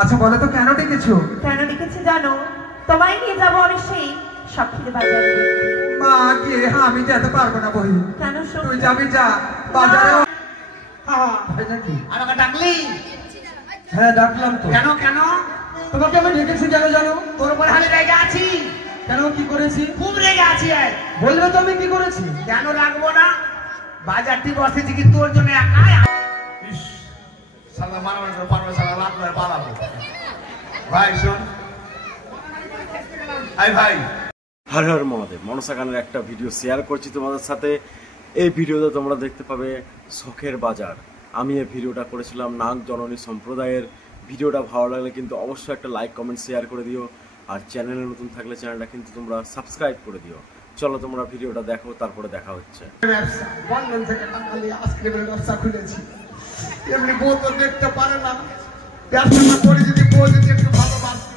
আচ্ছা বলো তো কেন ডেকেছো? কেন ডেকেছি জানো? তোমায় নিয়ে যাবো আমি সেই সখীর বাজারে। মা কে আমি যেতে পারবো না বহি। কেন? তুই যাবি যা বাজারে। আমাকে ডাকলি? হ্যাঁ ডাকলাম তো। কেন কেন? তোমাকে আমি ডেকেছি কেন জানো? তোর উপর আমি রেগে আছি। কেন কি করেছি? খুব রেগে আছি। বলবে তো আমি কি করেছি? কেন রাখবো না? বাজারটি বসেছি কি তোর জন্য একাই? ভাই শোন, ভাই হর হর মহাদেব। মনসা গানের একটা ভিডিও শেয়ার করছি তোমাদের সাথে। এই ভিডিওতে তোমরা দেখতে পাবে শখের বাজার। আমি এই ভিডিওটা করেছিলাম নাগ জননী সম্প্রদায়ের। ভিডিওটা ভালো লাগলে কিন্তু অবশ্যই একটা লাইক কমেন্ট শেয়ার করে দিও, আর চ্যানেলে নতুন থাকলে চ্যানেলটা কিন্তু তোমরা সাবস্ক্রাইব করে দিও। চলো তোমরা ভিডিওটা দেখো, তারপরে দেখা হচ্ছে। বন্ধন থেকে টাকা নিয়ে আইসক্রিমের ব্যবসা খুলেছি। এমনি বউ তো দেখতে পারে না, ব্যবসাটা করে যদি বউ যদি একটু ভালোবাসে,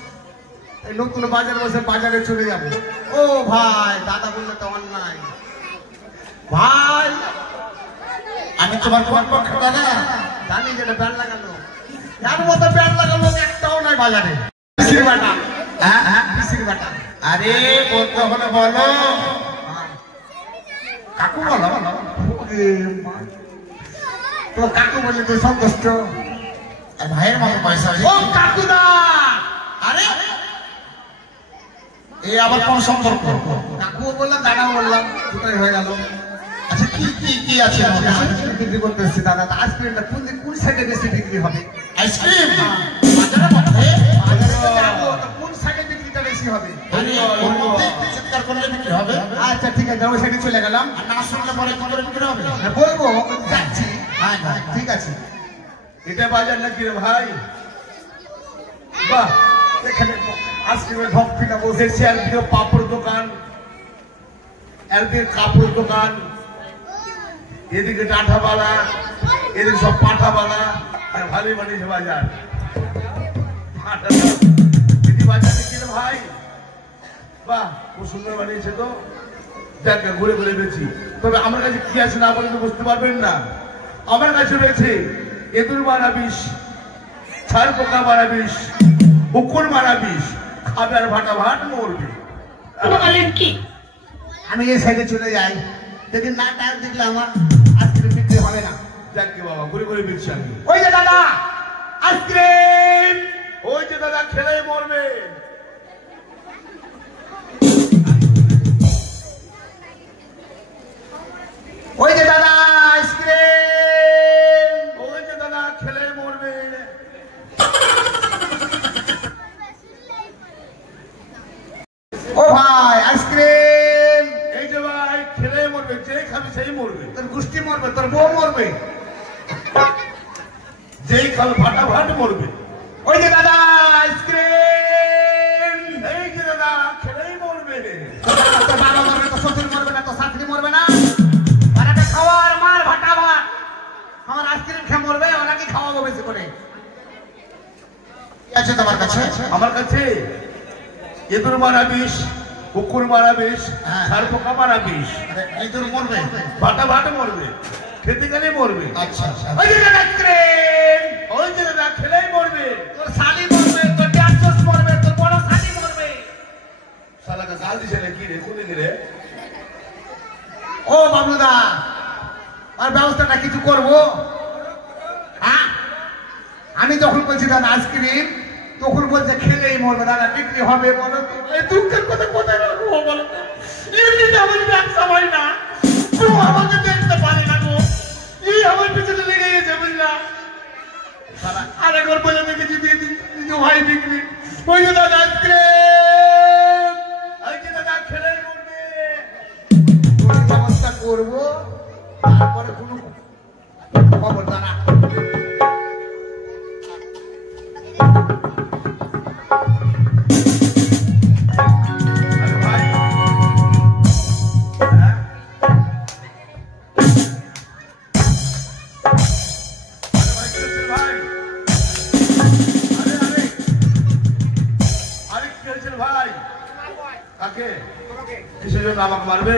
এই নতুন বাজার বসে বাজারে চলে যাবো। ও ভাই, দাদা বললে তো অন্যায়। ভাই আমি তোমার পক্ষ দাদা জানি যেটা ব্যান্ড লাগালো, যার মতো ব্যান্ড লাগালো একটাও নাই বাজারে। পিসির বাটা, হ্যাঁ পিসির বাটা। আরে বলতে হলে বলো কাকু, বলো তো কাকু বললে তুই সন্তুষ্ট? ভাইয়ের মতো পয়সা। ও কাকুদা, আরে এই আবার কোন সম্পর্ক? কাকুও বললাম দাদাও বললাম, দুটোই হয়ে গেল। আচ্ছা কি কি কি আছে? বিক্রি করতেছি দাদা। আইসক্রিমটা কোন সাইডে বেশি বিক্রি হবে? আইসক্রিম বাজারে কোন সাইডে বিক্রিটা বেশি হবে? চিৎকার করলে বিক্রি হবে। আচ্ছা ঠিক আছে, ওই সাইডে চলে গেলাম। আর না শুনলে পরে কি করে বিক্রি হবে? বলবো, যাচ্ছি। হ্যাঁ ঠিক আছে। এটা বাজার নাকি রে ভাই? বাহ, এখানে আইসক্রিমের ঢপ ফিটা বসেছে, একদিকে পাপড় দোকান, একদিকে কাপড় দোকান, এদিকে ডাঁটাবালা, এদিকে সব পাঠাবালা, আর ভালোই বানিয়েছে বাজার। বাজার নাকি রে ভাই? বাহ, খুব সুন্দর বানিয়েছে তো। দেখ ঘুরে ঘুরে বেছি। তবে আমার কাছে কি আছে না বলে তো বুঝতে পারবেন না। আমার কাছে রয়েছে এঁদুর মারা বিষ, ছাড় পোকা মারা বিষ, উকুন মারা বিষ। খাবে আর ভাটা ভাট মরবে। কি আমি এই সাইডে চলে যাই, যদি না টাইম দেখলে আমার আইসক্রিম বিক্রি হবে না। দেখ কি বাবা, ঘুরে ঘুরে বেছি আমি। ওই যে দাদা আইসক্রিম, ওই যে দাদা খেলেই মরবে। ওই যে দাদা আইসক্রিম, ওই যে দাদা খেলেই মরবে। ও ভাই আইসক্রিম, এই যে ভাই খেলেই মরবে, যেই খাবে সেই মরবে। তোর গোষ্ঠী মরবে, তোর বউ মরবে, যেই খাবে ভাটা ভাট মরবে। ওই যে দাদা আইসক্রিম, এই যে দাদা খেলেই মরবে। তোর বাবা মরবে, তোর শ্বশুর মরবে না, তোর শাশুড়ি মরবে না। ভাড়াটা খাওয়ার মার ভাটা ভাট, আমার আইসক্রিম খেয়ে মরবে, ওনাকে খাওয়াবো বেশি করে। কি আছে তোমার কাছে? আমার কাছে এঁদুর মারা বিষ, কুকুর মারা বিষ, ছাড় পোকা মারা বিষ। ইঁদুর মরবে, ভাটা ভাট মরবে, খেতে গেলেই মরবে। আচ্ছা ওই যে দাদা আইসক্রিম, ওই যে দাদা খেলেই মরবে। তোর শালি মরবে, তোর ডাক্তার মরবে, তোর বড় শালি মরবে। শালাকে গাল দিছে নাকি রে? কোনদিন রে? ও বাবুদা, আর ব্যবস্থাটা কিছু করবো? হ্যাঁ, আমি যখন বলছি দাদা আইসক্রিম, তখন বলছে খেলেই মরবে। দাদা বিক্রি হবে বলো তো? এই দুঃখের কথা কোথায় রাখবো বলো তো? এমনিতে আমার ব্যবসা হয় না, কেউ আমাকে দেখতে পারে না গো। এই আমার পিছনে লেগে গেছে বুঝলাম। আরেকবার বলে দেখেছি ভাই বিক্রি। ওই যে দাদা আইসক্রিম, ওই যে দাদা খেলেই মরবে। ব্যবস্থা করবো, তারপরে কোনো খবর দাঁড়া। আরে ভাই, কিসের জন্য আমাকে মারবে?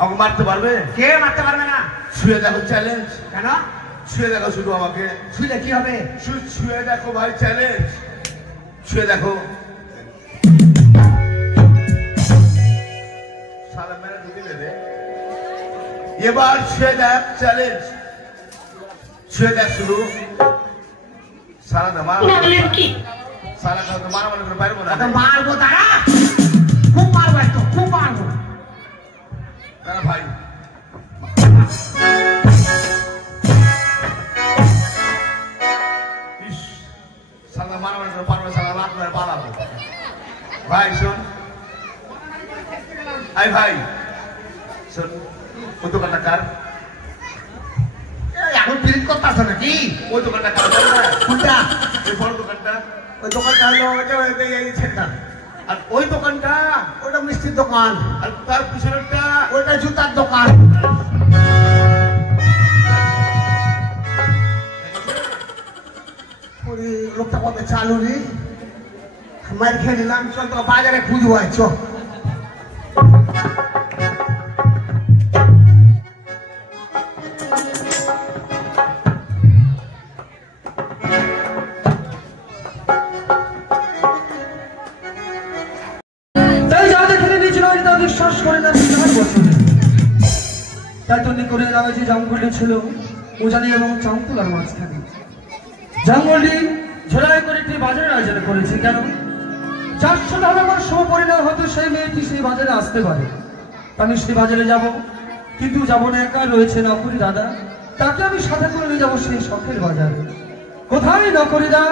আমাকে মারতে পারবে? কে মারতে পারবে না? শুয়ে দেখো চ্যালেঞ্জ। কেন? শুয়ে দেখো শুধু আমাকে। শুলে কি হবে? শুয়ে দেখো ভাই চ্যালেঞ্জ। ছুঁয়ে দেখো। সালা মেরে ঢুকিলে রে। এবার ছুঁয়ে দেখ, চ্যালেঞ্জ। ছুঁয়ে দেখ শুরু। সালা না মারা, সালা তো মারা করে পারবো না। মারবো দাঁড়া, খুব মারবো, একটু খুব মারবো দাঁড়া ভাই। ইস, সালা মারা করে পারবো, সালা লাত মেরে পালাবো। ভাই শোন, আই ভাই শোন, ওই দোকানটা কার? এখন ফিরিট করতেছ নাকি? ওই দোকানটা কার জানো না? কোনটা? ওই বড় দোকানটা। ওই দোকানটা হলো এই ছেলেটা। আর ওই দোকানটা, ওটা মিষ্টির দোকান, আর তার পিছনেরটা ওটা জুতার দোকান। ওরে লোকটা কত চালু রে, মার খেয়ে নিলাম। চল তো বাজারে খুঁজবো, আয় চ। তাই যা দেখে নিয়েছিল তা বিশ্বাস করে না 4 বছরে। তাই তন্নি করে নামে যে জঙ্গলটি ছিল উজানি এবং চাঁকুলার মাঝখানে জঙ্গলটি ঝোলাই করে একটি বাজারের আয়োজন করেছে। কেন? 400 টাকার শুভ পরিণাম হয়তো সেই মেয়েটি সেই বাজারে আসতে পারে। আমি সেই বাজারে যাব, কিন্তু যাব না একা, রয়েছে নকরি দাদা। তাকে আমি সাথে করে নিয়ে যাবো সেই শখের বাজারে। কোথায় নকরি দা?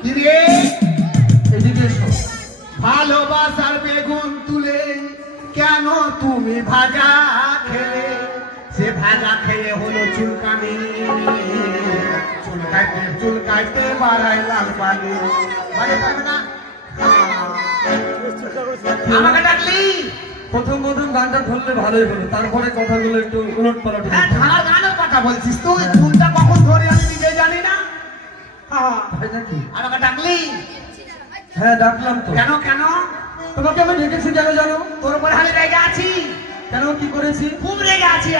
কি রে? এদিকে এসো। ভালোবাসার বেগুন তুলে কেন তুমি ভাজা খেলে? সে ভাজা খেয়ে হলো চুলকানি, চুল কাটতে বাড়াই লাল পানি। বাজে পারবে না? আমাকে ডাকলি? প্রথম গানটা ধরলে ভালোই হলো, তারপরে কথাগুলো একটু উলট পালট হ্যাঁ, ধারা গানের কথা বলছিস তুই। চুলটা কখন ধরে আমি নিজে জানি না। হয় নাকি? আমাকে ডাকলি? হ্যাঁ ডাকলাম তো। কেন কেন? তোমাকে আমি ডেকেছি কেন জানো? তোর উপর আমি রেগে আছি। কেন, কি করেছি? খুব রেগে আছি।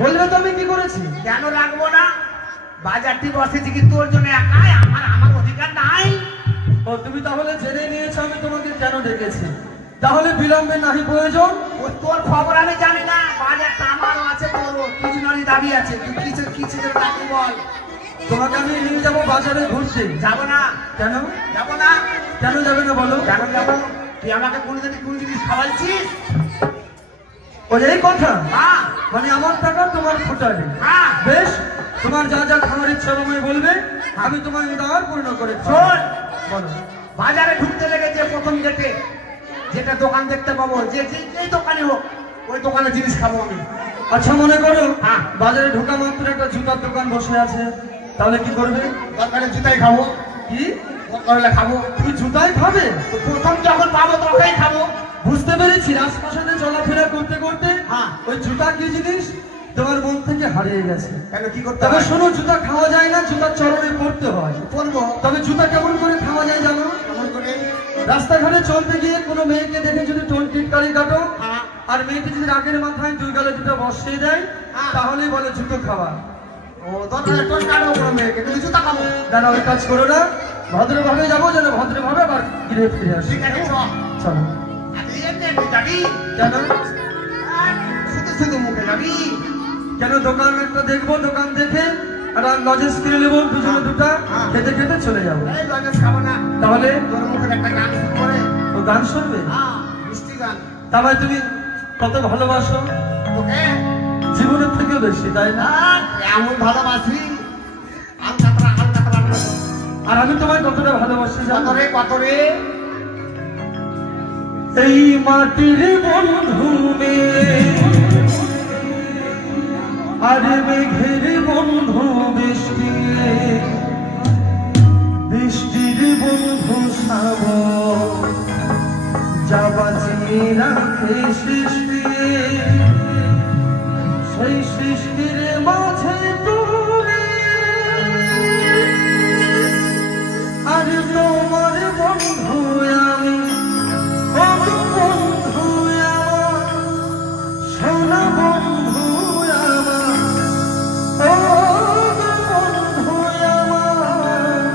বলবে তো আমি কি করেছি? কেন রাখবো না? বাজারটি বসেছি কি তোর জন্য একাই? আমার অধিকার নাই? ও, তুমি তাহলে জেনে নিয়েছো আমি তোমাকে কেন ডেকেছি। তাহলে বিলম্বে নাহি প্রয়োজন। ও তোর খবর আমি জানি না। বাজারটা আমারও আছে, তোরও দুজনেরই দাবি আছে। তুই কিছু ডাকি বল। তোমাকে আমি নিয়ে যাবো বাজারে ঘুরতে। যাবো না। কেন? যাবো না। কেন যাবে না বলো? কেন যাবো? তুই আমাকে কোন জিনিস খাওয়াইছিস? ও এই কথা? হ্যাঁ মানে আমার টাকা তোমার খোটালে। হ্যাঁ। বেশ, তোমার যা যা খাওয়ার ইচ্ছা তোমায় বলবে, আমি তোমায় উদার পূর্ণ করে খাওয়াবো। শোন, বলো। বাজারে ঢুকতে লেগেছে প্রথম গেটে যেটা দোকান দেখতে পাবো, যেই দোকানে হোক, ওই দোকানে জিনিস খাবো আমি। আচ্ছা, মনে করো হ্যাঁ। বাজারে ঢোকা মাত্র একটা জুতার দোকান বসে আছে, তাহলে কি করবে? দরকারে জুতাই খাবো। কি দরকার হলে খাবো। তুমি জুতাই খাবে? তো প্রথম যখন পাবো তখনই খাবো। বুঝতে পেরেছি। রাজপ্রাসাদে চলাফেরা করতে করতে হ্যাঁ। ওই জুতা কি জিনিস তোমার মন থেকে হারিয়ে গেছে। কেন, কি করতে তবে হবে? শোনো, জুতা খাওয়া যায় না, জুতার চরণে পড়তে হয়। পরবো। তবে জুতা কেমন করে খাওয়া যায় জানো? কেমন করে? রাস্তাঘাটে চলতে গিয়ে কোনো মেয়েকে দেখে যদি টোন টিটকারি কাটো, হ্যাঁ। আর মেয়েটি যদি রাগের মাথায় 2 গালে 2টা বসিয়ে দেয়, হ্যাঁ। তাহলেই বলে জুতো খাওয়া। ও দরকারে টোন কাটবো কোনো মেয়েকে, কিন্তু জুতা খাবো। দাঁড়া, ওই কাজ করো না, ভদ্রভাবে যাবো, যেন ভদ্রভাবে আবার ফিরে আসি। ঠিক আছে, চ। চলো। আরে এমনি যাবি? কেন? শুধু মুখে যাবি? কেন, দোকান একটা দেখবো, দোকান দেখে আর লজেস কিনে নেবো, পিছনে 2টা হ্যাঁ। খেতে খেতে চলে যাবো। এই লজেস খাবো না। তাহলে তোর মুখের একটা গান শুরু করে। ও গান শুনবে? হ্যাঁ, মিষ্টি গান। তাহলে তুমি কত ভালোবাসো, তোকে জীবনের থেকেও বেশি, তাই না? এমন ভালোবাসি। আর আমি তোমায় কতটা ভালোবাসি জানো? কত রে? এই মাটির বন্ধু আর মেঘের বন্ধু বৃষ্টি, বৃষ্টির বন্ধু শ্রাবণ, যা বাঁচিয়ে রাখে সৃষ্টি, সেই সৃষ্টির মাঝে তুমি আর তোমার বন্ধু আমি, ও বন্ধু আমার, সোনা বন্ধু আমার, ও বন্ধু আমার,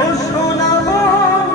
ও সোনা বন্ধু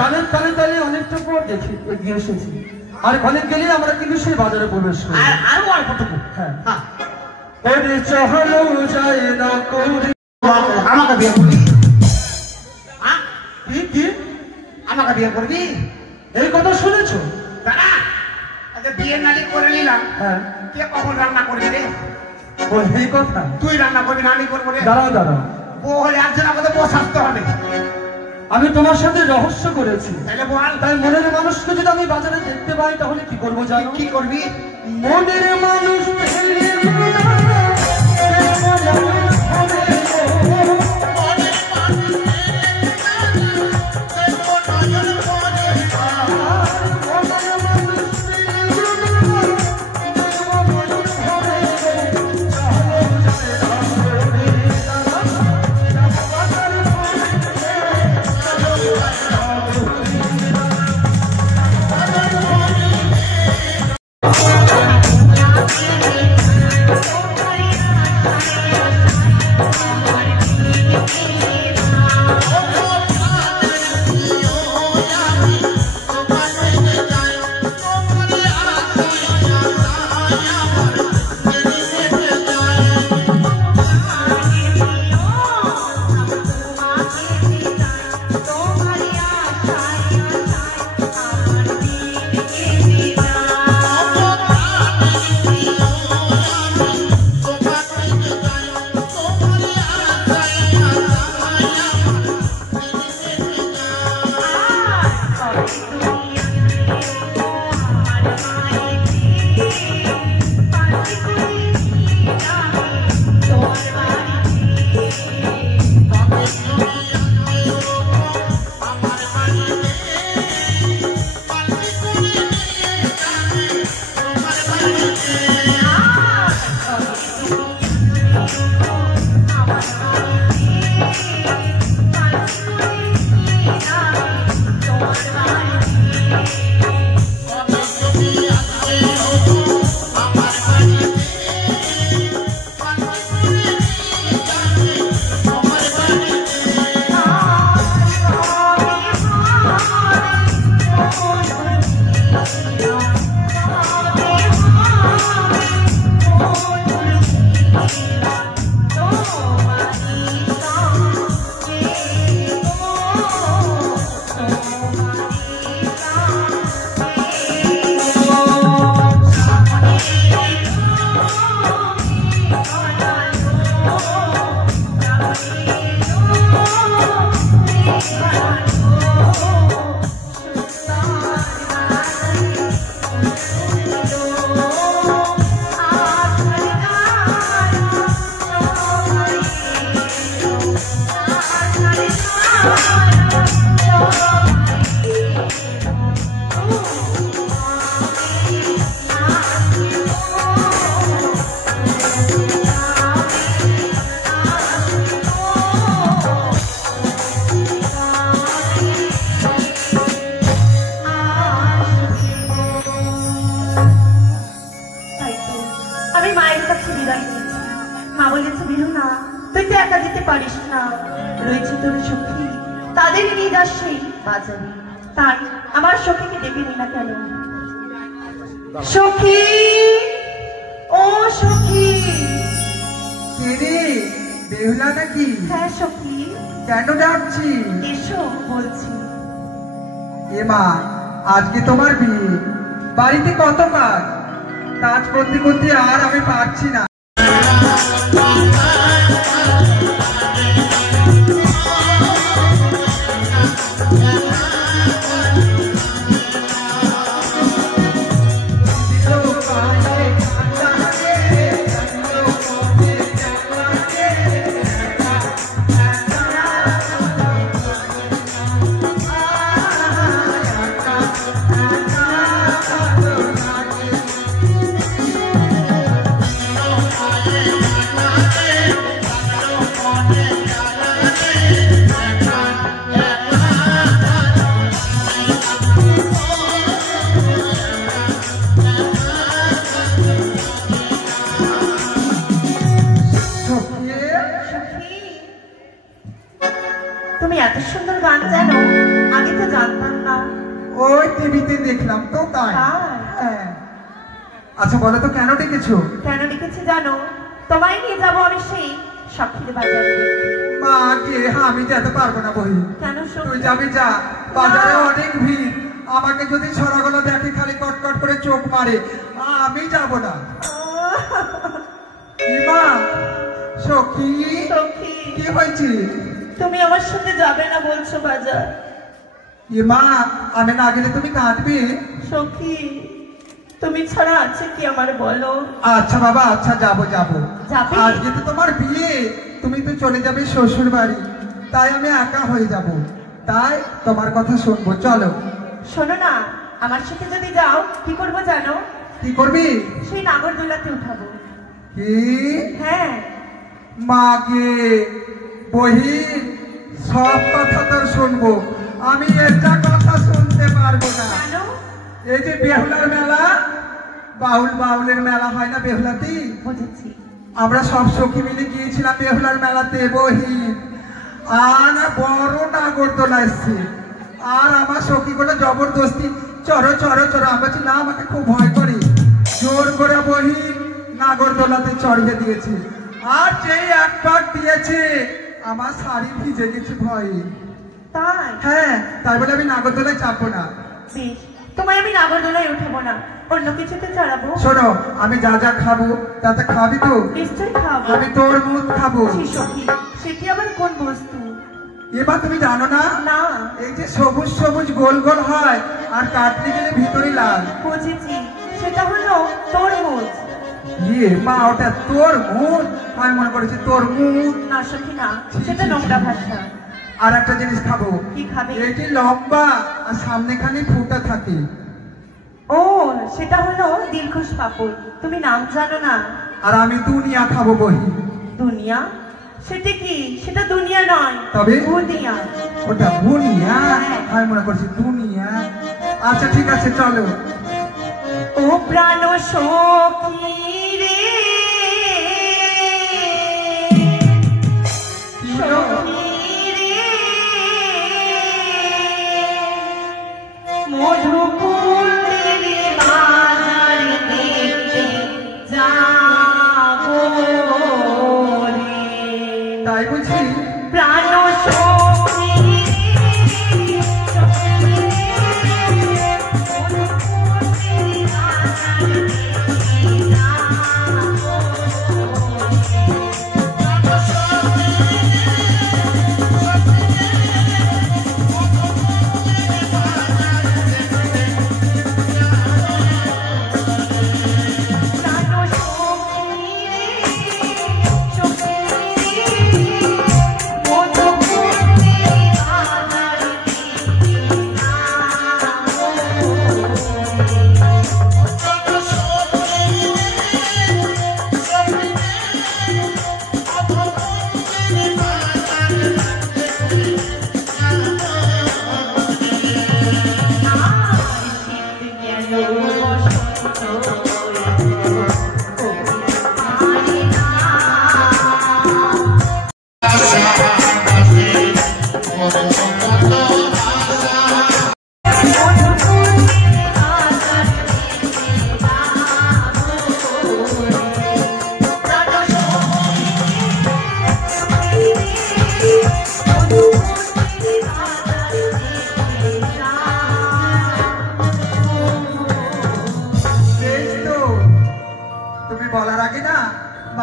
গানের তালে তালে অনেকটা পর দেখি এগিয়ে এসেছি, আর অনেক গেলে আমরা কিন্তু সেই বাজারে প্রবেশ করি। আরো অল্পটুকু। হ্যাঁ, ওরে চহলো যায় না করি। আমাকে বিয়ে করবি? কি কি আমাকে বিয়ে করবি? এই কথা শুনেছো? দাদা, আচ্ছা বিয়ে নালি করে নিলাম, হ্যাঁ, কে কখন রান্না করবি রে? ও এই কথা। তুই রান্না করবি না আমি করবো রে? দাঁড়াও দাঁড়াও, বউ হলে একজন আমাদের বউ সাজতে হবে। আমি তোমার সাথে রহস্য করেছি, তাহলে বল। তাই মনের মানুষকে যদি আমি বাজারে দেখতে পাই তাহলে কি করবো জানো? কি করবি? মনের মানুষ আজকে তোমার বিয়ে, বাড়িতে কত কাজ, কাজ করতে করতে আর আমি পারছি না। আচ্ছা বলো তো কেন ডেকেছো? কেন ডেকেছি জানো? তোমায় নিয়ে যাবো আমি সেই সখীর বাজারে। মা কে, আমি যেতে পারবো না বহি। কেন? তুই যাবি যা, বাজারে অনেক ভিড়, আমাকে যদি ছড়াগুলো দেখে খালি কটকট করে চোখ মারে, আমি যাব না। মা সখী, কি হয়েছে? তুমি আমার সাথে যাবে না বলছো বাজার? মা আমি না গেলে তুমি কাঁদবে। সখী তুমি ছাড়া আছে কি আমার বলো? আচ্ছা বাবা, আচ্ছা যাবো যাবো। আজকে তো তোমার বিয়ে, তুমি তো চলে যাবে শ্বশুর বাড়ি, তাই আমি একা হয়ে যাব, তাই তোমার কথা শুনবো। চলো। শোনো না, আমার সাথে যদি যাও কি করবো জানো? কি করবি? সেই নাগরদোলাতে উঠাবো। কি? হ্যাঁ। মাগে বহিন, সব কথা তোর শুনবো, আমি একটা কথা শুনতে পারবো না। এই যে বেহুলার মেলা, বাউলের মেলা হয় না বেহুলাতে? বুঝেছি। আমরা সব সখী মিলে গিয়েছিলাম বেহুলার মেলাতে বহিন, আর বড় নাগরদোলা এসছে, আর আমার সখীগুলো জবরদস্তি চড়ো চড়ো চড়ো, আমি বলছি না, আমাকে খুব ভয় করে, জোর করে বহিন নাগরদোলাতে চড়িয়ে দিয়েছে, আর যেই এক পাক দিয়েছে আমার শাড়ি ভিজে গেছে ভয়ে। তাই? হ্যাঁ, তাই বলে আমি নাগরদোলায় চাপবো না। বেশ, তোমায় আমি নাগরদোলায় উঠাবো না, অন্য কিছুতে চড়াবো। শোনো, আমি যা যা খাবো তাতে খাবি তো? নিশ্চয়ই খাবো। আমি তোর মুখ খাবো। সেটি আবার কোন বস্তু? এবার তুমি জানো না? না। এই যে সবুজ সবুজ গোল গোল হয়, আর কাটলে গেলে ভিতরে লাল। বুঝেছি, সেটা হলো তরমুজ। ইয়ে মা, ওটা তোর মুখ? আমি মনে করেছি তোর মুখ। না সখী না, সেটা নোংরা ভাষা। আর একটা জিনিস খাবো। কি খাবে? এটি লম্বা আর সামনে খানি ফুটা থাকে। ও, সেটা হলো দিলখুশ পাপড়। তুমি নাম জানো না? আর আমি দুনিয়া খাবো বহি। দুনিয়া? সেটা কি? সেটা দুনিয়া নয়, তবে বুনিয়া। ওটা বুনিয়া? হ্যাঁ। আমি মনে করছি দুনিয়া। আচ্ছা ঠিক আছে, চলো। ও প্রাণ সখী রে, সখী রে, মধুকুণ্ডের বাজার দেখতে যাবো রে। তাই বুঝি? প্রাণ সখী রে, সখী রে,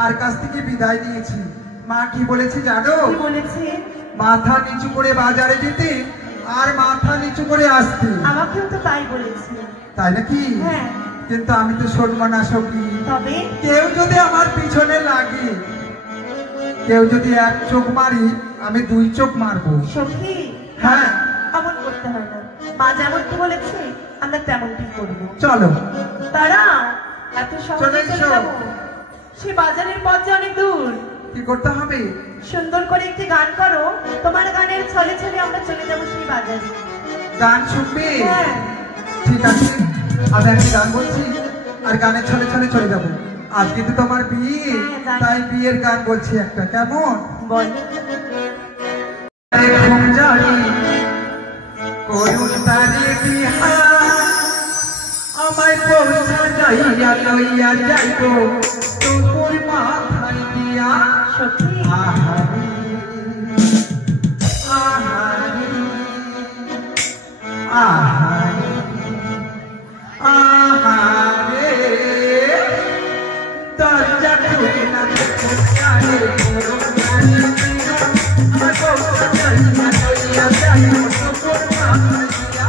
মার কাছ থেকে বিদায় নিয়েছি। মা কি বলেছে জানো? কি বলেছে? মাথা নিচু করে বাজারে যেতে আর মাথা নিচু করে আসতে। আমাকেও তো তাই বলেছে। তাই নাকি? হ্যাঁ। কিন্তু আমি তো শুনবো না সখী। তবে কেউ যদি আমার পিছনে লাগে, কেউ যদি এক চোখ মারি, আমি 2 চোখ মারবো। সখী, হ্যাঁ। এমন করতে হয় না। মা যেমনটি বলেছে আমরা তেমনটি করবো। চলো। তারা এত সহজে চলে চলে এসো। যাবো? সে বাজারের পথ যে অনেক দূর। কি করতে হবে? সুন্দর করে একটি গান করো, তোমার গানের ছলে ছলে আমরা চলে যাবো সেই বাজারে। গান শুনবে? হ্যাঁ। ঠিক আছে, আমি একটা গান বলছি আর গানের ছলে ছলে চলে যাবো। আজকে তো তোমার বিয়ে, হ্যাঁ, জানি। তাই বিয়ের গান বলছি একটা, কেমন? বল। দেখুন জানি করুন তারে বিহা, আমায় পৌঁছা যাইয়া লইয়া যাইব তোর মাথায় দিয়া। সখী, আহারে আহারে আহারে আহারে, দরজা খুলে না দেখুন জানি করুন তারে বিহা, আমায় পৌঁছা যাইয়া লইয়া যাইব তোর মাথায় দিয়া।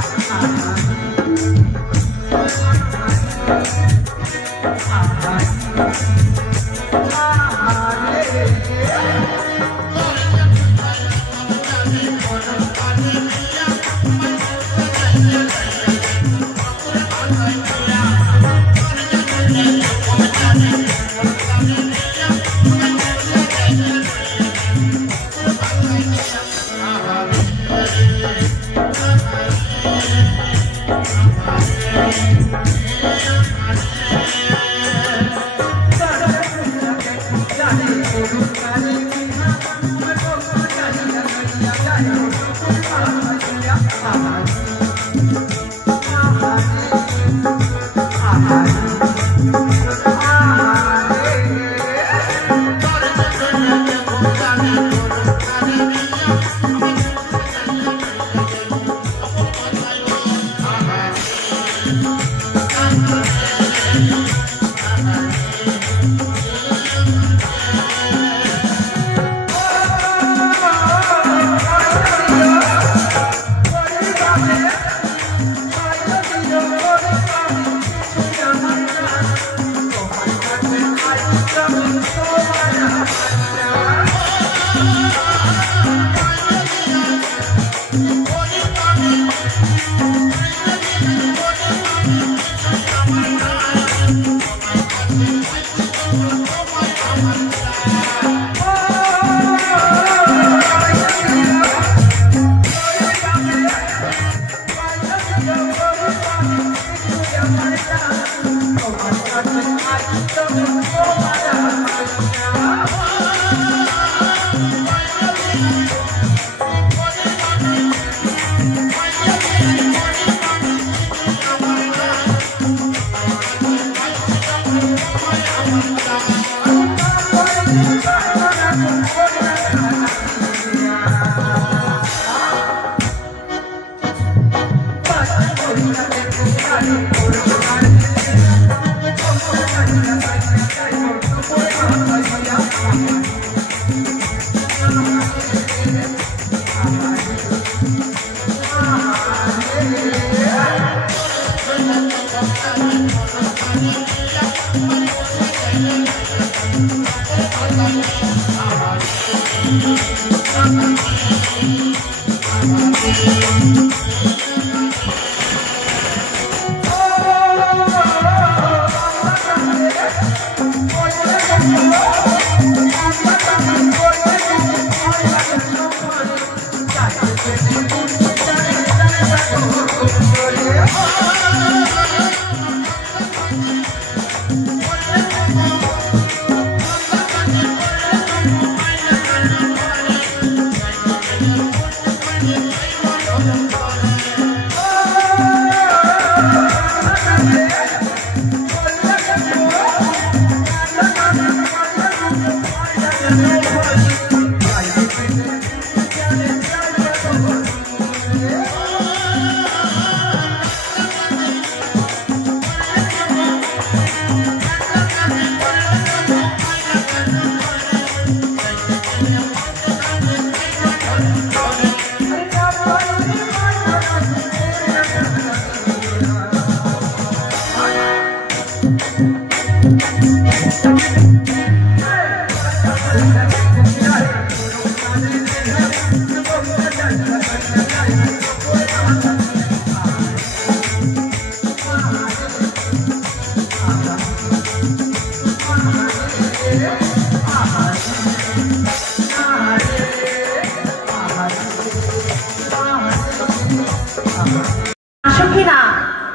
সখী না,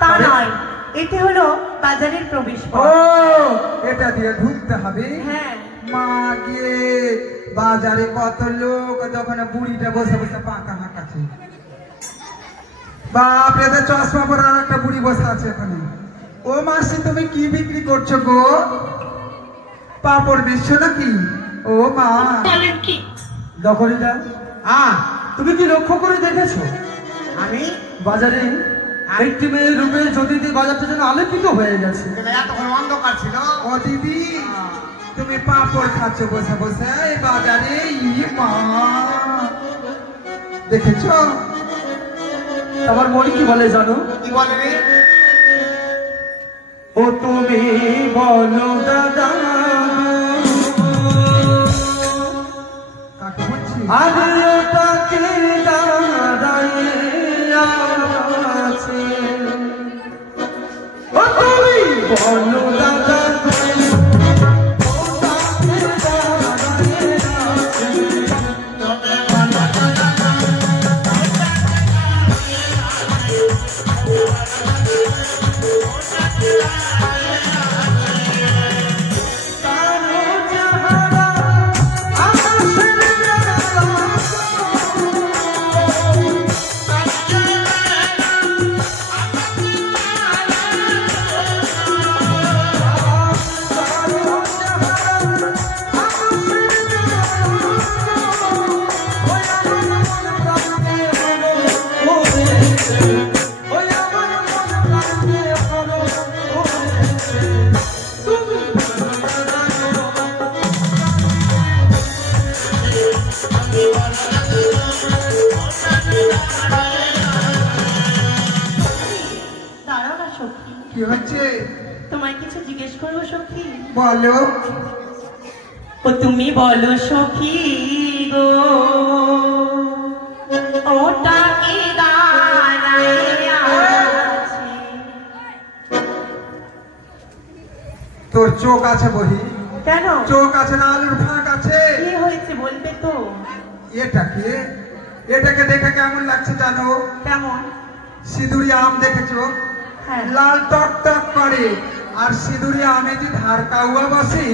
তা আরে? নয়, এটি হলো বাজারের প্রবেশ ও পথ। এটা দিয়ে ঢুকতে হবে। হ্যাঁ, মা গিয়ে বাজারে কত লোক, দোকানে বুড়িটা বসে বসে পাকা হাঁকাছে। বাপরে, তো চশমা পরে আর একটা বুড়ি বসে আছে এখানে। ও মাসি, তুমি কি বিক্রি করছো গো? পাপড় বেচছো নাকি? ও মা, দখলিদা, তুমি কি লক্ষ্য করে দেখেছো আমি বাজারে একটি মেয়ের রূপে জ্যোতিতে বাজারটা যেন আলোকিত হয়ে গেছে। এতক্ষণ অন্ধকার ছিল। ও দিদি, তুমি পাপড় খাচ্ছ বসে বসে এই বাজারে? ই মা, দেখেছো? আমার মনে কি বলে জানো? কি বলে রে? ও তুমি বলো দাদা, কাকে বলছি? আরে ওটাকে দাঁড়ায় আছে। ও তুমি বলো দাদা, দাঁড়াও না সখী, কি হচ্ছে? তোমায় কিছু জিজ্ঞেস করবো সখী? বলো। ও তুমি বলো সখী গো, ওটা কি দাঁড়ায় আছে? তোর চোখ আছে বহি? কেন, চোখ আছে না আলুর ফাঁক আছে? কি হয়েছে বলবে তো? এটাকে এটাকে দেখে কেমন লাগছে জানো? কেমন? সিঁদুরি আম দেখেছো? হ্যাঁ, লাল টক টক করে, আর সিঁদুরি আমে যে ধার কাউয়া বসে,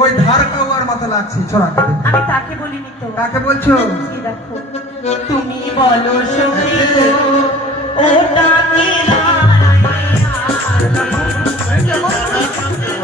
ওই ধার কাউয়ার মতো লাগছে। ছোড়া করে আমি তাকে বলিনি তো। কাকে বলছো? এই দেখো, তুমি বলো সখী গো, ওটা কি দাঁড়ায় তাহার চেহারা আকাশের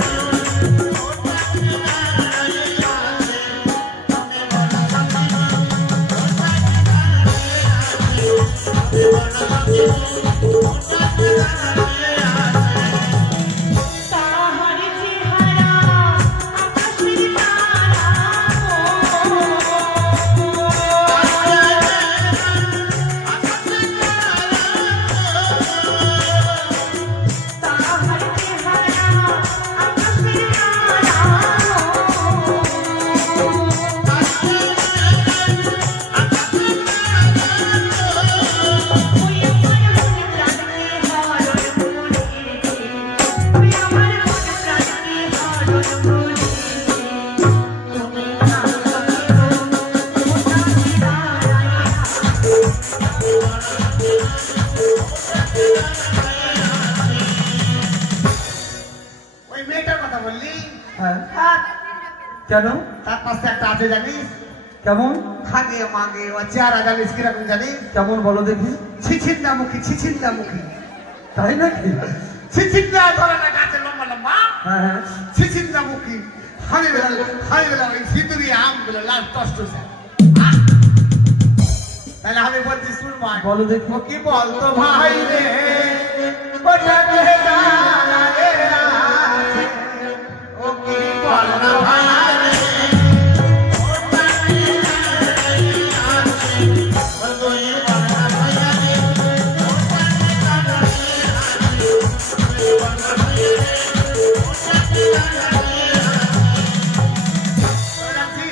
তাহার চেহারা আকাশের ওই মেয়েটার কথা বললি? হ্যাঁ, আর কেন? তার পাশে একটা আছে জানিস? কেমন? খাগে মাগে ও চেহারা জানিস কিরকম জানিস? কেমন বলো দেখি। ছিছিন্দা মুখী। তাই নাকি? ছিছিন্দা ধরে না, গাছে লম্বা লম্বা। হ্যাঁ হ্যাঁ, ছিছিন্দা মুখী। হানি বেলা ওই সিঁদুরি আম গুলো লাল টস্ট হয়েছে। তাহলে আমি বলছি শুন ভাই, বলো দেখি। ও কি বলতো ভাই রে, ওটা কে দাঁড়ায় আছে? ও কি বলতো ভাই রে, ওটা কে দাঁড়ায় আছে? ও তুই বলতো ভাই রে, ওটা কে দাঁড়ায় আছে? তুই বলতো ভাই রে, ওটা কে দাঁড়ায় আছে?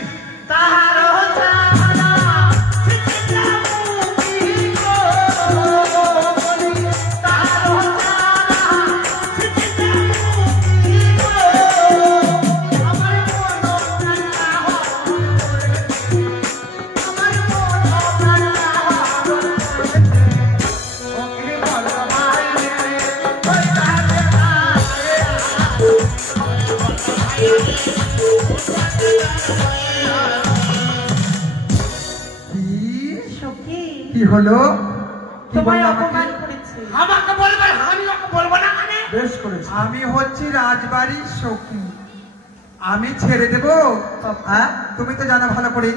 তাহারও চাহনা ছিছিন্দা মুখী গো, তাহার কি হলো? কি তোমায় বললো আমাকে? অপমান করেছে। আমাকে বলবে, আমি ওকে বলবো না মানে? বেশ করেছে। আমি হচ্ছি রাজবাড়ির সখী, আমি ছেড়ে দেব? হ্যাঁ, তুমি তো জানো ভালো করে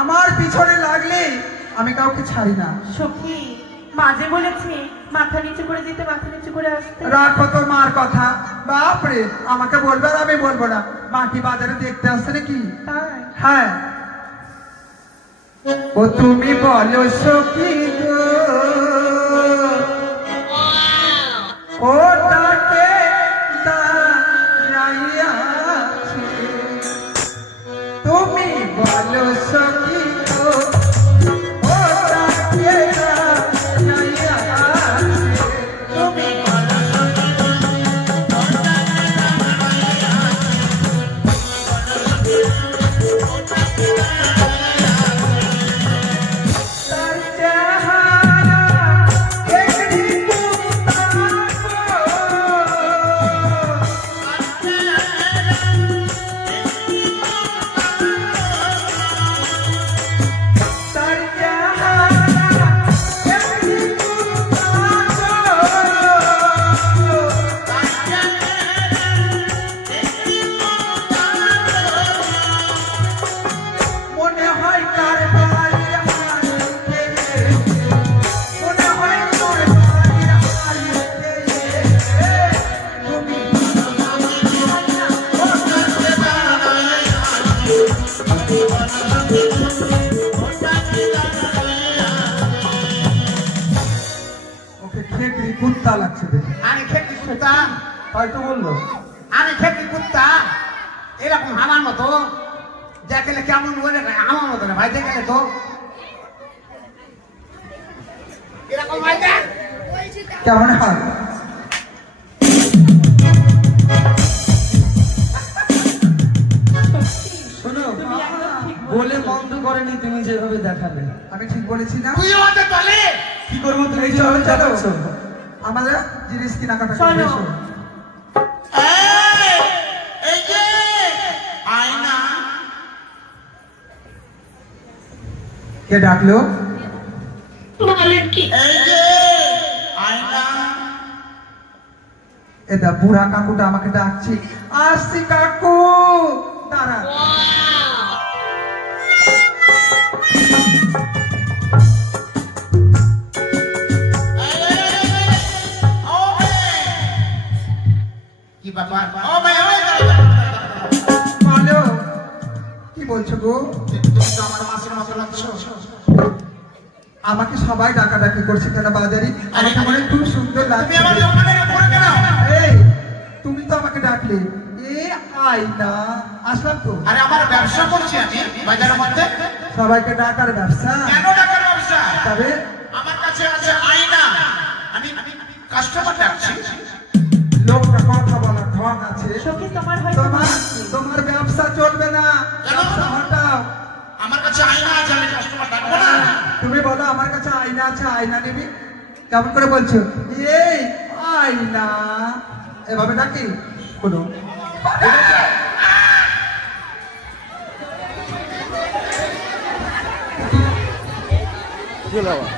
আমার পিছনে লাগলে আমি কাউকে ছাড়ি না। সখী মাঝে বলেছে মাথা নিচু করে দিতে, মাথা নিচু করে আসতে। রাখো তো মার কথা, বাপরে আমাকে বলবে আর আমি বলবো না। মাটি বাজারে দেখতে আসছে নাকি? তাই হ্যাঁ, ও তুমি বলো সখী গো, ও তাকে দাঁড়াইয়াছে, তুমি বলো সখী গো, ও তাকে দাঁড়াইয়াছে, তুমি বলো সখী গো, ও তাকে দাঁড়াইয়াছে, ও তাকে তার চেহারা একটি তার চেহারা একটি মনে হয় কার বাড়ির হাড়িতে, মনে হয় তোর বাড়ির হাড়িতে, তুমি ওকে খেকড়ি কুত্তা লাগছে দেখে। আমি খেতে কুত্তা, তাই তো বললো। আমি খেতে কুত্তা এরকম আমার মতো দেখলে কেমন বলে আমার মতো না ভাই, দেখলে তো এরকম ভাই দেখ। কেমন হয়? শোনো, তুমি একদম ঠিক বলে বলেছো। বন্ধ করেনি তুমি যেভাবে দেখালে। আমি ঠিক বলেছি না? তুই আমাদের বলে কি করবো তুমি এই যেভাবে চলো, চলো। দেখাচ্ছ? আমাদের জিনিস কেনাকাটা চলো। করবে, এসো। এই যে আয়না, কে ডাকলো? এই যে আয়না, এটা বুড়া কাকুটা আমাকে ডাকছি। আসছি কাকু, দাঁড়া। কি ব্যাপার? ও ভাই, ওই বলো, কি বলছো গো? তুমি তো আমার মাসের মতো লাগছো। আমাকে সবাই ডাকাডাকি করছে কেন বাজারে? আমাকে মনে হয় খুব সুন্দর তুমি লাগছে। আমার দোকানে পড়ে কেন? এই, তুমি তো আমাকে ডাকলে। এ আয়না, আসলাম তো। আরে আমার ব্যবসা করছি আমি বাজারের মধ্যে। সবাইকে ডাকার ব্যবসা, কেন ডাকার ব্যবসা? তবে আমার কাছে আছে আয়না, আমি কাস্টমার ডাকছি। লোকটা কথা বলার ঢং আছে। সখী তোমার হয়তো তোমার তোমার ব্যবসা চলবে না, ব্যবসা হটাও। আমার কাছে আয়না আছে, আমি কাস্টমার ডাকবো না। তুমি বলো আমার কাছে আয়না আছে, আয়না নিবি? কেমন করে বলছো? এই আয়না, এভাবে ডাকি কোনো? কি হলো আবার?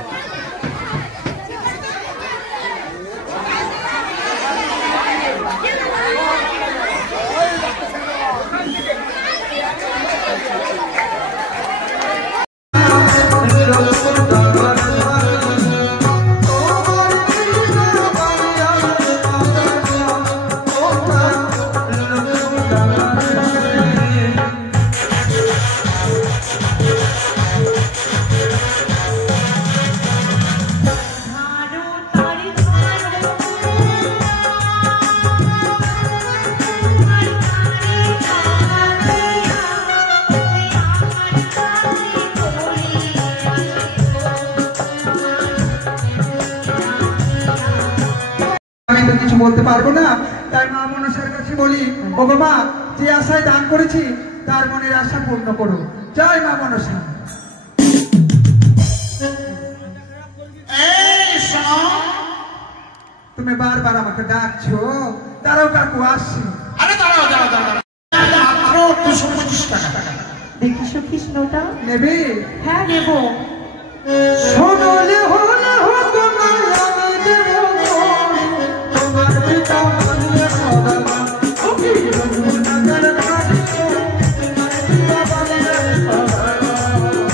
ধারু তারি ধারু, আমি তো কিছু বলতে পারবো না, তাই মা মনসার কাছে বলি, ও বাবা, যে আশায় দান করেছি তার মনের আশা পূর্ণ করো। জয় মা মনসা। এই শোনো, তুমি বারবার আমাকে ডাকছো, তারাও কাকু আসছি। আরে দাঁড়াও দাঁড়াও দাঁড়াও, মাত্র 225 টাকা। দেখি সখী স্নোটা। নেবে? হ্যাঁ নেবো। শোনলে হলে হতো না আমি দেব তোমার পিতা মানলে ভগবান ও কি রঘুনাথের কাছে তোমার পিতা মানলে ভগবান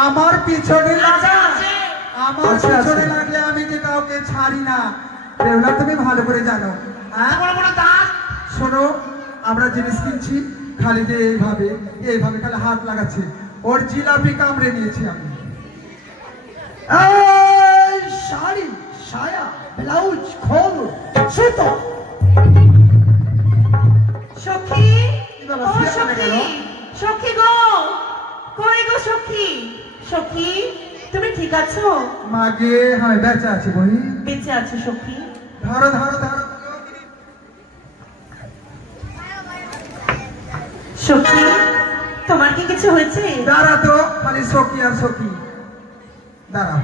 আমার পিছনে লাগা আমার পিছনে লাগলে আমি যে কাউকে ছাড়ি না রেওলা তুমি ভালো করে জানো হ্যাঁ শোনো আমরা জিনিস কিনছি খালি যে এইভাবে খালি হাত লাগাচ্ছে ওর জিলাপি কামড়ে নিয়েছি আমি এই শাড়ি সায়া ব্লাউজ খোল সুতো সখী কি বাবা, ও সিয়া কানে সখী গেল? সখী গো কই গো সখী সখী তুমি ঠিক আছো মাগে হ্যাঁ বেঁচে আছি বই বেঁচে আছো সখী ধরো ধরো ধরো সখী তোমার কি কিছু হয়েছে দাঁড়া তো খালি সখী আর সখী দাঁড়া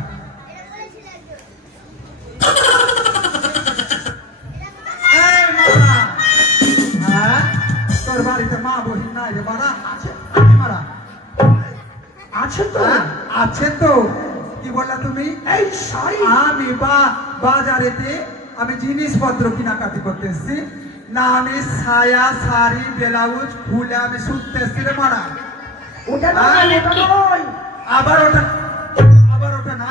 এই মারা হ্যাঁ তোর বাড়িতে মা বহি নাই রে মারা আছে মারা আছে তো আছে তো কি বললা তুমি এই শাড়ি আমি বাজারেতে আমি জিনিসপত্র কেনাকাটি করতে এসেছি না আমি সায়া শাড়ি ব্লাউজ খুলে আমি শুনতে এসেছি রে মারা ওটা নয় আবার ওটা না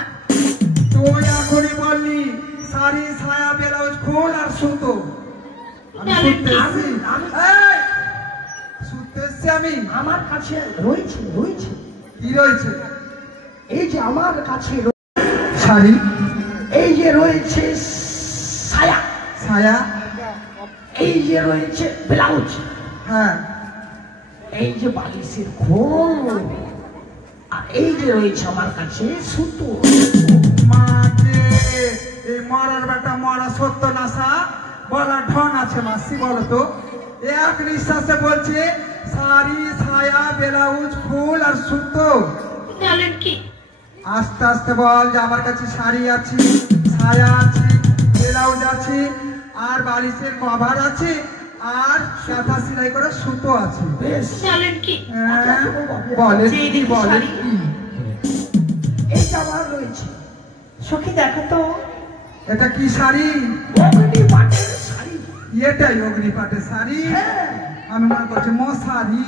তুই এখনই বললি শাড়ি ছায়া ব্লাউজ খোল আর সুতো আমি শুনতে এসেছি এই, শুনতে এসেছি আমি আমার কাছে রয়েছে কি রয়েছে এই যে আমার কাছে শাড়ি এই যে রয়েছে সায়া ছায়া এই যে রয়েছে ব্লাউজ হ্যাঁ এই যে বালিশের খোল আর এই যে রয়েছে আমার কাছে সুতো মাকে এই মরার বেটা মরা সত্য নাশা বলা ঢং আছে মাসি বলো তো এক নিঃশ্বাসে বলছে শাড়ি ছায়া ব্লাউজ ফুল আর সুতো আস্তে আস্তে বল যে আমার কাছে শাড়ি আছে ছায়া আছে ব্লাউজ আছে আর বালিশের কভার আছে আর কাঁথা সেলাই করা সুতো আছে বেশ হ্যাঁ, বলে যে কি দেখি বলে শাড়ি। কি এইটা আমার রয়েছে সখী দেখো তো এটা কি শাড়ি অগ্নি পাটের শাড়ি এটাই অগ্নিপাটের শাড়ি হ্যাঁ আমি মনে করছি মশারি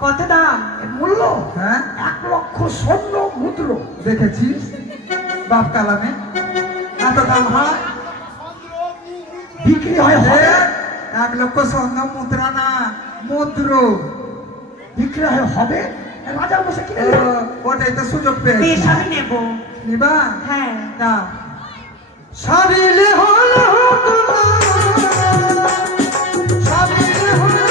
কত দাম এর মূল্য হ্যাঁ 1,00,000 স্বর্ণ মুদ্র দেখেছিস বাপ কালামে এত দাম হয় বিক্রি হয় হবে 1,00,000 স্বর্ণ মুদ্রা না মুদ্র বিক্রি হয় হবে রাজার বসে কিনে ও, নেবে। ওটাই তো সুযোগ বেশ পেয়েছি আমি নেবো নিবা হ্যাঁ না সাবিলে হলো সাবিলে হলো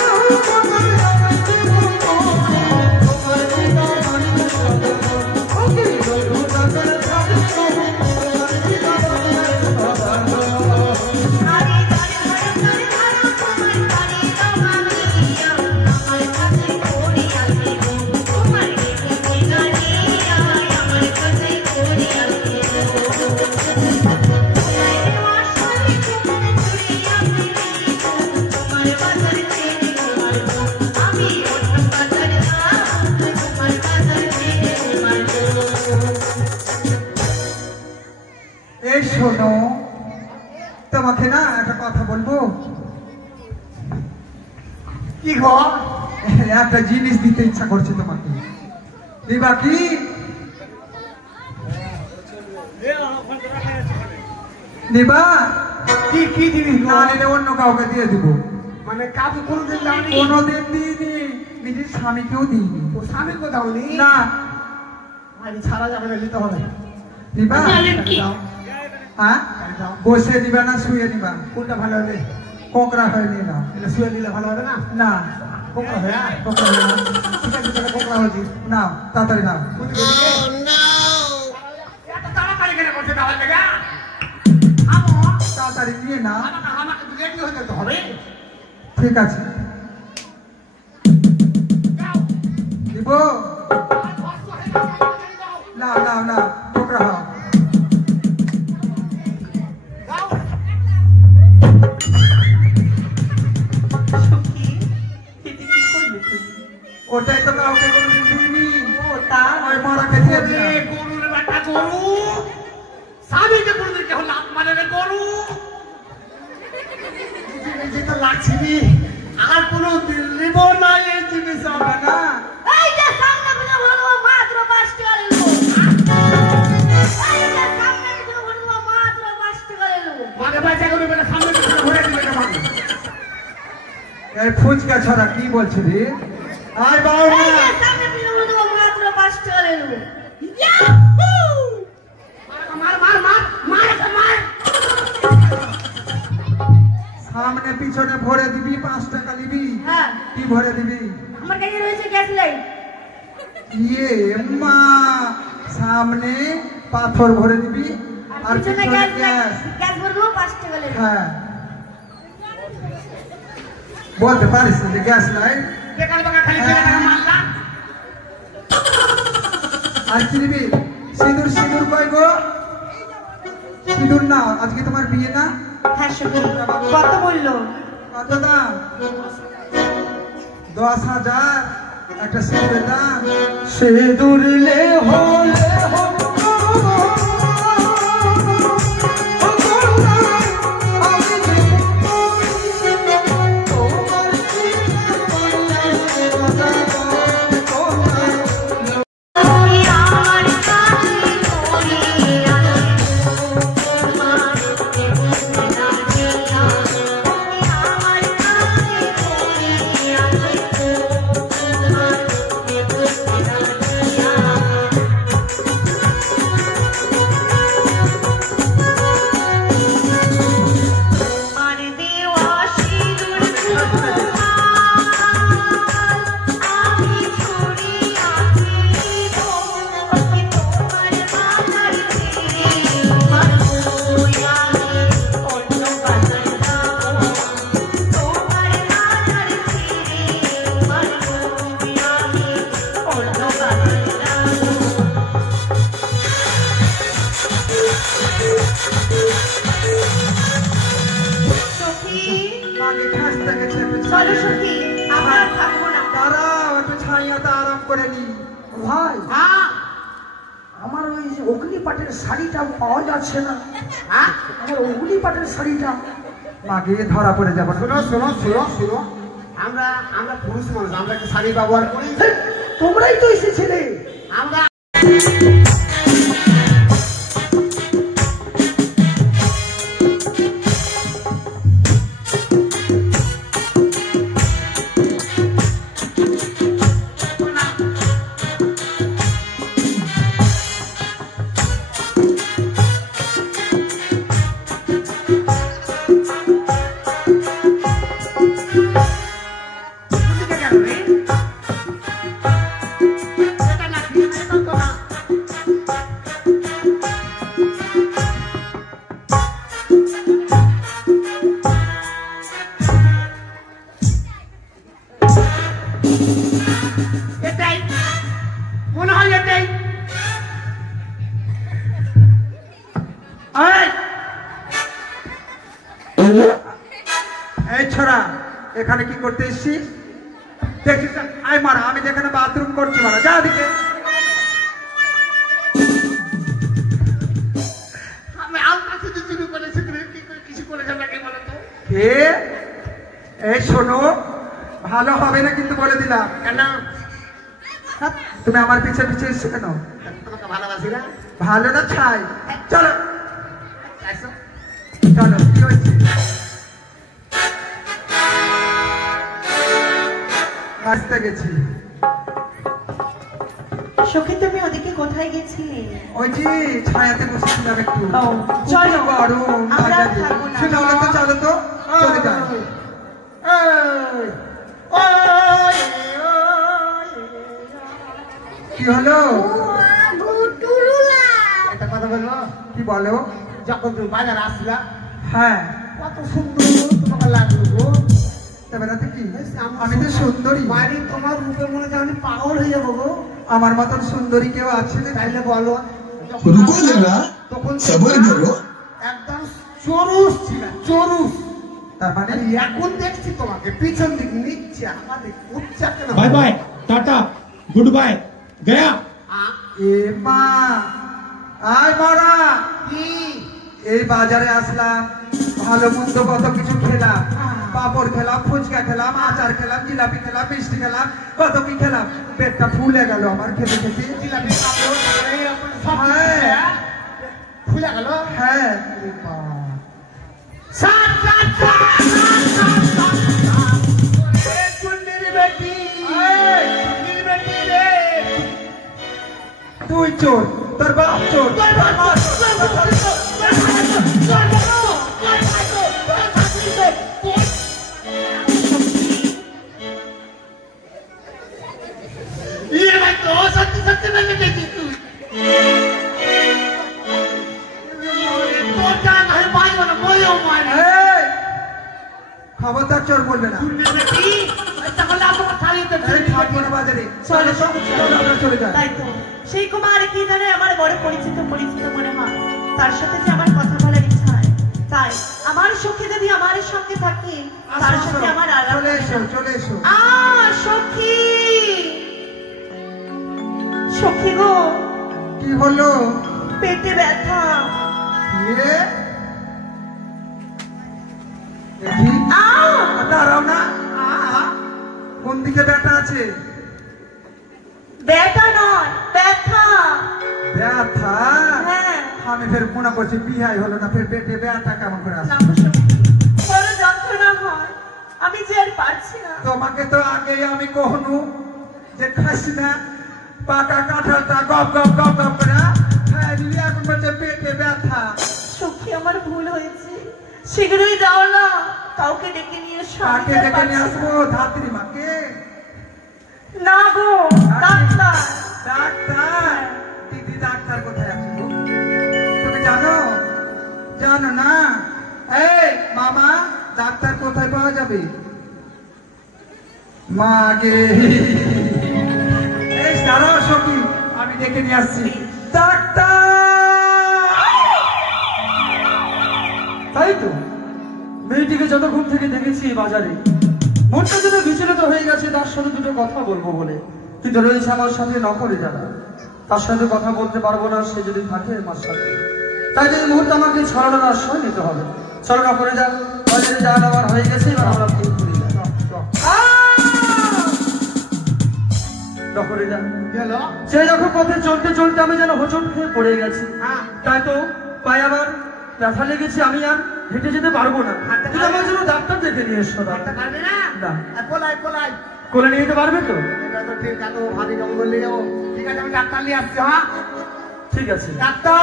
এই শোনো তোমাকে না একটা কথা বলবো কি গো একটা জিনিস দিতে ইচ্ছা করছে তোমাকে দিবা কি নিবা কি কি জিনিস না নিলে অন্য কাউকে দিয়ে দিব। মানে কাউকে কোনোদিন দাওনি? কোনোদিন দিইনি, নিজের স্বামীকেও দিইনি। ও স্বামীকে দাওনি? না। আমি ছাড়া যাবে না, নিতে হবে। দিবা? দাও। হ্যাঁ, দাও। বসে দিবা না শুয়ে নিবা? কোনটা ভালো হবে? কোকড়া হয়ে নিয়ে নাও। এটা শুয়ে নিলে ভালো হবে না? না, কোকড়া হয়ে? কোকড়া হয়ে নাও। ঠিক আছে, তাহলে কোকড়া হয়েছি। নাও, তাড়াতাড়ি নাও। এত তাড়াতাড়ি কেন করছে তাহলে থেকে? তাড়াতাড়ি নিয়ে নাও। আমাকে তো রেডি হয়ে যেতে হবে। ঠিক আছে, দিব? নাও নাও নাও, কোকড়া হও। সখী এটা কি করলে তুমি? ওটাই তো কাউকে কোনোদিন দিইনি। ও তা ওই মারাকে দিয়ে দিলাম। ওরে গরুর বেটা গরু, স্বামীকে কোনোদিন কেউ লাত মারে রে গরু। নিজে তো লাগছি নি, আর কোনো দিন নিব না এই জিনিস হবে না। এই যে সামনে গুলো বলবো মাত্র 5 টাকা নিলো। এই যে সামনে গুলো বলবো মাত্র 5 টাকা নিলো। মানে বাচ্চা গরু বেটা সামনে থেকে ঘুরে দিলে কেমন? এই ফুচকা ছড়া কি বলছিস রে? আয় বাবা, এই যে সামনে গুলো বলবো মাত্র 5 টাকা নিলো। ইয়াহু! মার মার মার মার মার। সামনে পিছনে ভরে দিবি, 5 টাকা নিবি। হ্যাঁ, কি ভরে দিবি? আমার কাছে রয়েছে গ্যাস লাইট। ইয়ে মা, সামনে পাথর ভরে দিবি আর পিছনে পিছনে গ্যাস গ্যাস। গ্যাস ভরবো 5 টাকা নিলো। হ্যাঁ, বলতে পারিস না যে গ্যাস নাই? বেকার বেকার খালি ছেলে টাকা মারলা। আর কি নিবি? সিঁদুর, সিঁদুর কই গো? সিঁদুর না, আজকে তোমার বিয়ে না? হ্যাঁ সখী কত বললো? কত দাম? 10,000 একটা সিঁদুরের দাম। সিঁদুরলে হলে তুমি আমার কাছে তুমি আমার সখী মাকে খাসতে গেছে একটু চলো ছাইয়ে। সখী আমরা থাকবো না। দাঁড়াও, একটু ছাইয়াতে আরাম করে নি। ভাই আমার ওই যে অগ্নিপাটের শাড়িটা পাওয়া যাচ্ছে না। আমার অগ্নিপাটের শাড়িটা মাকে ধরা পড়ে যাবো না। শোনো শোনো শোনো শোনো, আমরা আমরা পুরুষ মানুষ, আমরা কি শাড়ি ব্যবহার করি? তোমরাই তো এসেছিলে। আমরা কেন রে? এটা না কি এটা তো না। এটাই মনে হয় এটাই। এই ছোড়া, এখানে কি করতে এসছিস? দেখছিস আয় মারা, আমি যেখানে বাথরুম করছি মারা, যা দিকে। আমি আলতা শুধু শুরু করেছি, তুমি কি করে কিছু করেছো নাকি বলো তো? কে? এই শোনো, ভালো হবে না কিন্তু বলে দিলাম। কেন? হ্যাঁ, তুমি আমার পিছে পিছে এসছো কেন? তোমাকে ভালোবাসি না? ভালো না ছাই? চলো। আসো। চলো কি হয়েছে আসতে গেছি সখী তুমি ওদিকে কোথায় গেছিলে? ওই যে ছায়াতে বসেছিলাম একটু ও, চলো। গরম আমরা বাজারে। থাকবো না। চলো তো চলে যাই কি হলো একটা কথা বলবো, কি বলো যখন তুমি বাজারে আসলা হ্যাঁ কত সুন্দর তোমাকে লাগলো গো। তা বেড়াতে কি আমি তো সুন্দরী বাড়ি তোমার রূপে মনে হয় আমি পাগল হয়ে যাবো গো। আমার মতন সুন্দরী কেউ আছে না তাইলে বলো रुको जरा তখন सबर करो একদম চরুস ছিল, চরুস। তার মানে আর এখন দেখছি তোমাকে পিছন দিক নিচ্ছে আমাদের উচ্চা কেন bye bye tata goodbye गया এ মা আয় মারা কি এই বাজারে আসলাম ভালো মন্দ কত কিছু খেলাম পাপড় খেলাম ফুচকা খেলাম আচার খেলাম জিলাপি খেলাম মিষ্টি খেলাম কত কি খেলাম পেটটা ফুলে গেল আমার খেতে খেতে জিলাপি কাপড় এই আপনার সব হ্যাঁ। ফুলে গেল। হ্যাঁ সাত সাত সাত চুন্নির বেটি চুন্নির বেটি রে তুই চোর তোর বাপ চোর তোর মা এই, খবরদার চোর বলবে না এই থাকবো না বাজারে চলো, চলো আমরা চলে যাই তাই তো সেই কুমার কি জানে আমার বড় পরিচিত মনে হয়, তার সাথে যে আমার কথা বলার ইচ্ছা হয়, তাই আমার সখী যদি আমার সঙ্গে থাকে তার সাথে আমার আলাপ চলে এসো চলে এসো সখী সখী গো কি হলো পেটে ব্যথা। এ? দেখি দাঁড়াও না কোন দিকে ব্যথা আছে ব্যথা নয় ব্যথা। ব্যথা হ্যাঁ আমি ফের মনে করছি বিহাই হলো না ফের পেটে ব্যথা কেমন করে আসে বড় যন্ত্রণা হয়, আমি যে আর পারছি না। তোমাকে তো আগে আমি কহনু যে খাস না পাকা কাঁঠালটা গপ গপ গপ গপ করে খাই দিলি এখন বলছে পেটে ব্যথা সখী আমার ভুল হয়েছে, শীঘ্রই যাও না, কাউকে ডেকে নিয়ে এসো। আমি কাকে আর ডেকে নিয়ে পারছি আসবো ধাত্রী মাকে না গো ডাক্তার। ডাক্তার দিদি ডাক্তার কোথায় আছে গো? তুমি জানো জানো না এই মামা ডাক্তার কোথায় পাওয়া যাবে মাগে এই সারা সখী আমি ডেকে নিয়ে আসছি ডাক্তার তাই তো মেয়েটিকে যত ঘুম থেকে দেখেছি বাজারে মনটা যেন বিচলিত হয়ে গেছে তার সাথে দুটো কথা বলবো বলে, কিন্তু রয়েছে আমার সাথে নকরে যারা, তার সাথে কথা বলতে পারবো না সে যদি থাকে আমার সাথে। তাই এই মুহূর্তে আমাকে ছড়ানোর আশ্রয় নিতে হবে। চলো নকরে যান, বাজারে যা নেওয়ার হয়ে গেছে এবার আমরা ফিরে ঘুরে যাই। নকরে যান গেল সে যখন পথে চলতে চলতে আমি যেন হোঁচট খেয়ে পড়ে গেছি, তাই তো পায়ে আবার ব্যথা লেগেছে, আমি আর হেঁটে যেতে পারবো না। কিন্তু আমার জন্য ডাক্তার দেখে নিয়ে এসো। হাঁটতে পারবে না না। কোলাই কোলাই কোলে নিয়ে যেতে পারবে তো? এটা তো ঠিক আছে ভারী জঙ্গল নিয়ে যাবো। ঠিক আছে আমি ডাক্তার নিয়ে আসছি। হ্যাঁ ঠিক আছে। ডাক্তার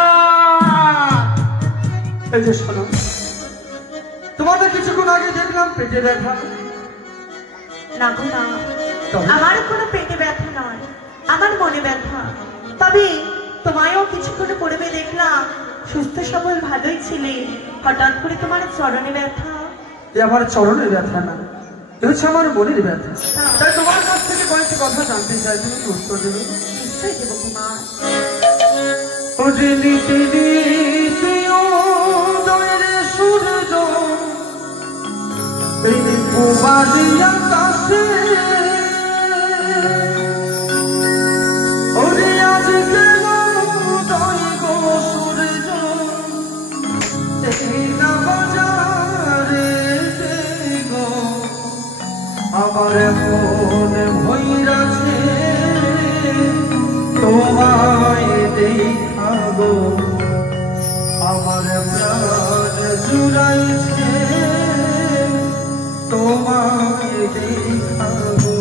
এই যে শোনো, তোমাদের কিছুক্ষণ আগে দেখলাম পেটে ব্যথা। না গো না, তবে? আমার কোনো পেটে ব্যথা নয়, আমার মনে ব্যথা। তবে তোমায়ও কিছুক্ষণ পূর্বে দেখলাম সুস্থ সবল ভালোই ছিলে, হঠাৎ করে তোমার চরণে ব্যথা। এ আমার চরণের ব্যথা না, এ হচ্ছে আমার মনের ব্যথা। তাই তোমার কাছ থেকে কয়েকটি কথা জানতে চাই, তুমি কি উত্তর দেবে? নিশ্চয়ই দেব কুমার। ওরে নিতে নিতে উদয়ের সূর্য এই পূবালি আকাশে, ওরে আজকে উদয় গো সূর্য এই না বাজারে গো, আমার মন ভৈরাছে তোমায় দেখাবো, আমার প্রাণ জুড়াইছে তোমায় দেখাবো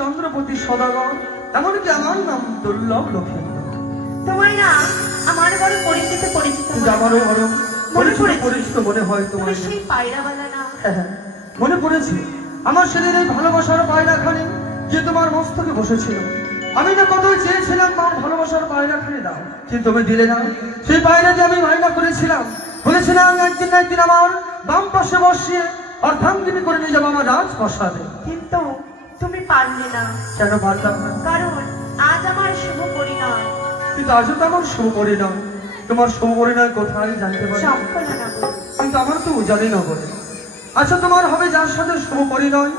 চন্দ্রপতি সদাগর, এমনকি আমার নাম দুর্লভ লক্ষ্মী। তোমায় না আমার বড় পরিচিত পরিচিত আমারও বড় পরিচিত মনে হয় তোমার সেই পায়রাওয়ালা না? মনে পড়েছে আমার সেদিন এই ভালোবাসার পায়রাখানে যে তোমার মস্তকে বসেছিল। আমি না কতই চেয়েছিলাম মার ভালোবাসার পায়রাখানে দাও, কিন্তু তুমি দিলে না। সেই পায়রাতে আমি মাইনা করেছিলাম, বলেছিলাম একদিন না একদিন আমার বাম পাশে বসিয়ে অর্ধাঙ্গিনী করে নিয়ে যাবো আমার রাজপ্রাসাদে। কিন্তু তুমি পারলে না। কেন পারলাম না? কারণ আজ আমার শুভ পরিণয়। কিন্তু আজও তো আমার শুভ পরিণয়। তোমার শুভ পরিণয় কোথায় জানতে পারি? কিন্তু আমার তো জানি না বলে। আচ্ছা, তোমার হবে যার সাথে শুভ পরিণয়,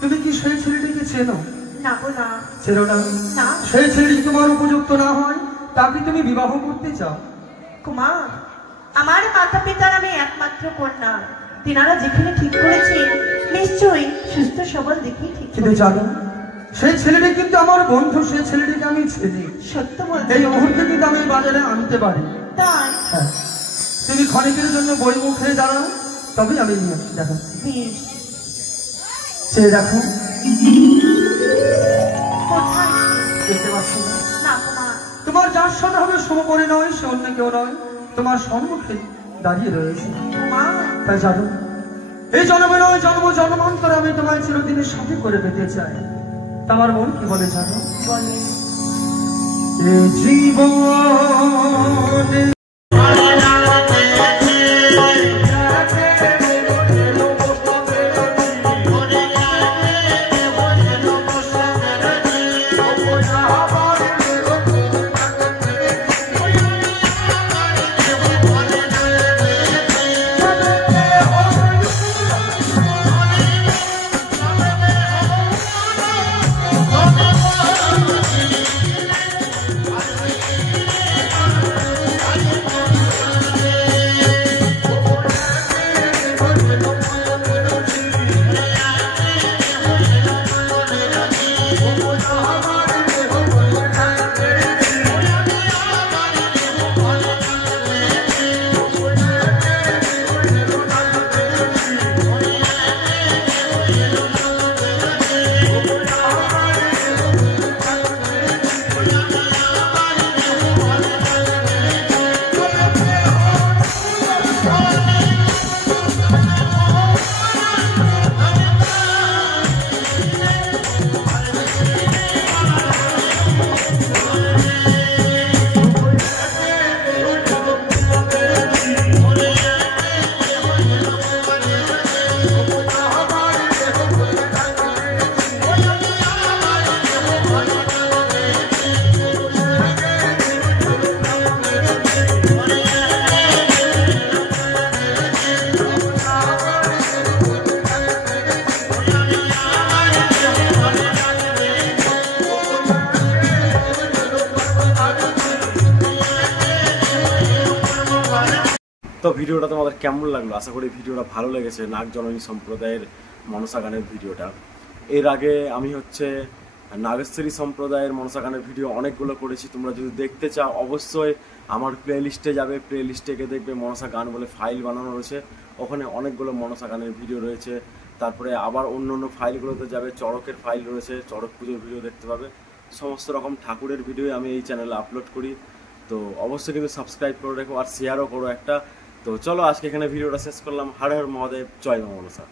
তুমি কি সেই ছেলেটিকে চেনো? না গো না। চেনো না? না। সেই ছেলেটি তোমার উপযুক্ত না হয় তাকে তুমি বিবাহ করতে চাও? কুমা, আমার মাতা পিতার আমি একমাত্র কন্যা। তিনারা যেখানে ঠিক করেছেন নিশ্চয়ই সুস্থ সবল দেখি ঠিক। কিন্তু জানো, সেই ছেলেটি কিন্তু আমার বন্ধু, সেই ছেলেটিকে আমি চিনি। সত্য বলতে এই মুহূর্তে কিন্তু আমি বাজারে আনতে পারি। তাই? হ্যাঁ, তুমি ক্ষণিকের জন্য বই মুখ হয়ে দাঁড়াও, তবে আমি নিয়ে দেখাচ্ছি। বেশ। সে দেখো, কোথায়? দেখতে পাচ্ছ না? না কুমা। তোমার যার সাথে হবে শুভ পরিণয় সে অন্য কেউ নয়, তোমার সম্মুখে দাঁড়িয়ে রয়েছে। কুমা, তাই জানো, এই জন্মে নয় জন্ম জন্মান্তরে আমি তোমায় চিরদিনের সাথে করে পেতে চাই। তোমার মন কি বলে জানো? বলে এই জীবনে তো ভিডিওটা তোমাদের কেমন লাগলো? আশা করি ভিডিওটা ভালো লেগেছে, নাগজননী সম্প্রদায়ের মনসা গানের ভিডিওটা। এর আগে আমি হচ্ছে নাগেশ্বরী সম্প্রদায়ের মনসা গানের ভিডিও অনেকগুলো করেছি। তোমরা যদি দেখতে চাও অবশ্যই আমার প্লে লিস্টে যাবে, প্লে লিস্টে গিয়ে দেখবে মনসা গান বলে ফাইল বানানো রয়েছে, ওখানে অনেকগুলো মনসা গানের ভিডিও রয়েছে। তারপরে আবার অন্য অন্য ফাইলগুলোতে যাবে, চড়কের ফাইল রয়েছে, চড়ক পুজোর ভিডিও দেখতে পাবে। সমস্ত রকম ঠাকুরের ভিডিও আমি এই চ্যানেলে আপলোড করি। তো অবশ্যই কিন্তু সাবস্ক্রাইব করে রেখো আর শেয়ারও করো একটা। তো চলো আজকে এখানে ভিডিওটা শেষ করলাম। হর হর মহাদেব, জয় মা মনসা।